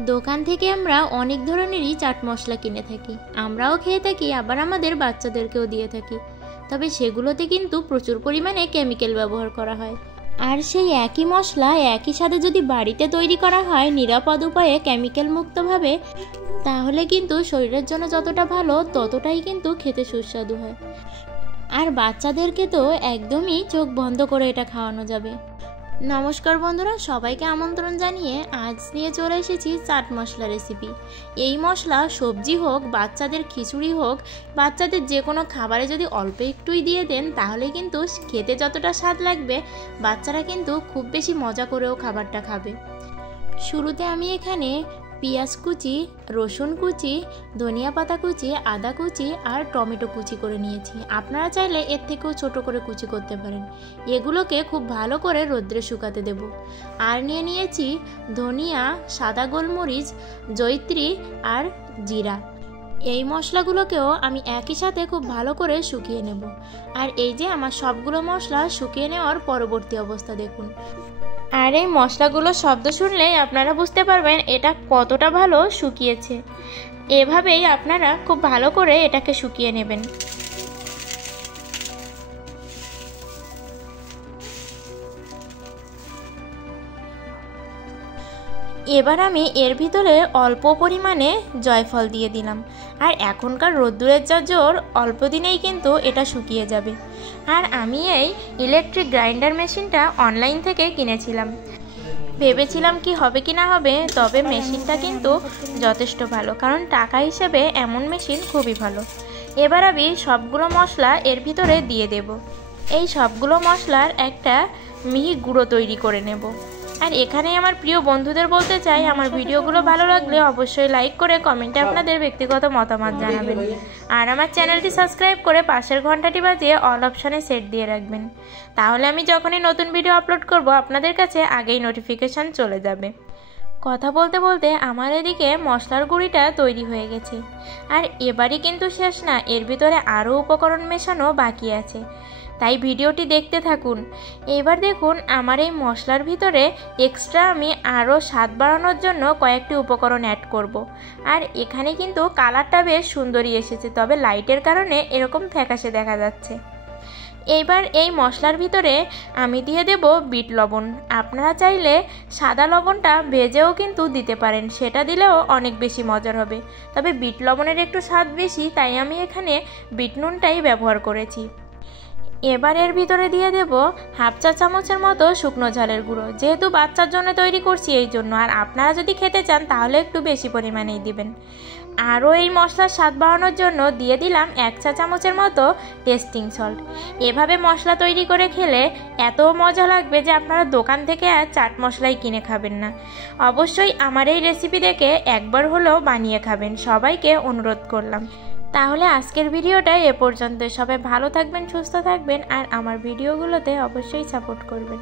দোকান থেকে আমরা অনেক ধরনেরই চাট মশলা কিনে থাকি, আমরাও খেয়ে থাকি, আবার আমাদের বাচ্চাদেরকেও দিয়ে থাকি। তবে সেগুলোতে কিন্তু প্রচুর পরিমাণে কেমিক্যাল ব্যবহার করা হয়। আর সেই একই মশলা একই সাথে যদি বাড়িতে তৈরি করা হয় নিরাপদ উপায়ে কেমিক্যাল মুক্তভাবে, তাহলে কিন্তু শরীরের জন্য যতটা ভালো ততটাই কিন্তু খেতে সুস্বাদু হয়। আর বাচ্চাদেরকে তো একদমই চোখ বন্ধ করে এটা খাওয়ানো যাবে। নমস্কার বন্ধুরা, সবাইকে আমন্ত্রণ জানিয়ে আজ নিয়ে চলে এসেছি চাট মশলা রেসিপি। এই মশলা সবজি হোক, বাচ্চাদের খিচুড়ি হোক, বাচ্চাদের যে কোনো খাবারে যদি অল্প একটুই দিয়ে দেন তাহলে কিন্তু খেতে যতটা স্বাদ লাগবে, বাচ্চারা কিন্তু খুব বেশি মজা করেও খাবারটা খাবে। শুরুতে আমি এখানে পেঁয়াজ কুচি, রসুন কুচি, ধনিয়া পাতা কুচি, আদা কুচি আর টমেটো কুচি করে নিয়েছি। আপনারা চাইলে এর থেকেও ছোট করে কুচি করতে পারেন। এগুলোকে খুব ভালো করে রোদ্রে শুকাতে দেব। আর নিয়েছি ধনিয়া, সাদা গোলমরিচ, জয়িত্রী আর জিরা। এই মশলাগুলোকেও আমি একই সাথে খুব ভালো করে শুকিয়ে নেব। আর এই যে আমার সবগুলো মশলা শুকিয়ে নেওয়ার পরবর্তী অবস্থা দেখুন। আর এই মশলাগুলোর শব্দ শুনলেই আপনারা বুঝতে পারবেন এটা কতটা ভালো শুকিয়েছে। এভাবেই আপনারা খুব ভালো করে এটাকে শুকিয়ে নেবেন। এবার আমি এর ভিতরে অল্প পরিমাণে জয়ফল দিয়ে দিলাম। আর এখনকার রোদ্দুরের যা জোর, অল্প দিনেই কিন্তু এটা শুকিয়ে যাবে। আর আমি এই ইলেকট্রিক গ্রাইন্ডার মেশিনটা অনলাইন থেকে কিনেছিলাম। ভেবেছিলাম কি হবে কি না হবে, তবে মেশিনটা কিন্তু যথেষ্ট ভালো, কারণ টাকা হিসেবে এমন মেশিন খুবই ভালো। এবার আমি সবগুলো মশলা এর ভিতরে দিয়ে দেব। এই সবগুলো মশলার একটা মিহি গুঁড়ো তৈরি করে নেব। আর এখানে আমার প্রিয় বন্ধুদের বলতে চাই, আমার ভিডিওগুলো ভালো লাগলে অবশ্যই লাইক করে কমেন্টে আপনাদের ব্যক্তিগত মতামত জানাবেন। আর আমার চ্যানেলটি সাবস্ক্রাইব করে পাশের ঘন্টাটি বাজিয়ে অল অপশানে সেট দিয়ে রাখবেন। তাহলে আমি যখনই নতুন ভিডিও আপলোড করব আপনাদের কাছে আগেই নোটিফিকেশান চলে যাবে। কথা বলতে বলতে আমার এদিকে মশলার গুঁড়িটা তৈরি হয়ে গেছে। আর এবারই কিন্তু শেষ না, এর ভিতরে আরও উপকরণ মেশানো বাকি আছে, তাই ভিডিওটি দেখতে থাকুন। এবার দেখুন আমার এই মশলার ভিতরে এক্সট্রা আমি আরও স্বাদ বাড়ানোর জন্য কয়েকটি উপকরণ অ্যাড করব। আর এখানে কিন্তু কালারটা বেশ সুন্দরই এসেছে, তবে লাইটের কারণে এরকম ফ্যাকাশে দেখা যাচ্ছে। এইবার এই মশলার ভিতরে আমি দিয়ে দেব বিট লবণ। আপনারা চাইলে সাদা লবণটা ভেজেও কিন্তু দিতে পারেন, সেটা দিলেও অনেক বেশি মজার হবে। তবে বিট লবণের একটু স্বাদ বেশি, তাই আমি এখানে বিট নুনটাই ব্যবহার করেছি। এবার এর ভিতরে দিয়ে দেব হাফ চা চামচের মতো শুকনো ঝালের গুঁড়ো, যেহেতু বাচ্চার জন্য তৈরি করছি এই জন্য। আর আপনারা যদি খেতে চান তাহলে একটু বেশি পরিমাণেই দিবেন। আরও এই মশলার স্বাদ বাড়ানোর জন্য দিয়ে দিলাম 1 চা চামচের মতো টেস্টিং সল্ট। এভাবে মশলা তৈরি করে খেলে এত মজা লাগবে যে আপনারা দোকান থেকে আর চাট মশলাই কিনে খাবেন না। অবশ্যই আমার এই রেসিপি দেখে একবার হলেও বানিয়ে খাবেন, সবাইকে অনুরোধ করলাম। তাহলে আজকের ভিডিওটা এ পর্যন্ত। সবাই ভালো থাকবেন, সুস্থ থাকবেন, আর আমার ভিডিওগুলোতে অবশ্যই সাপোর্ট করবেন।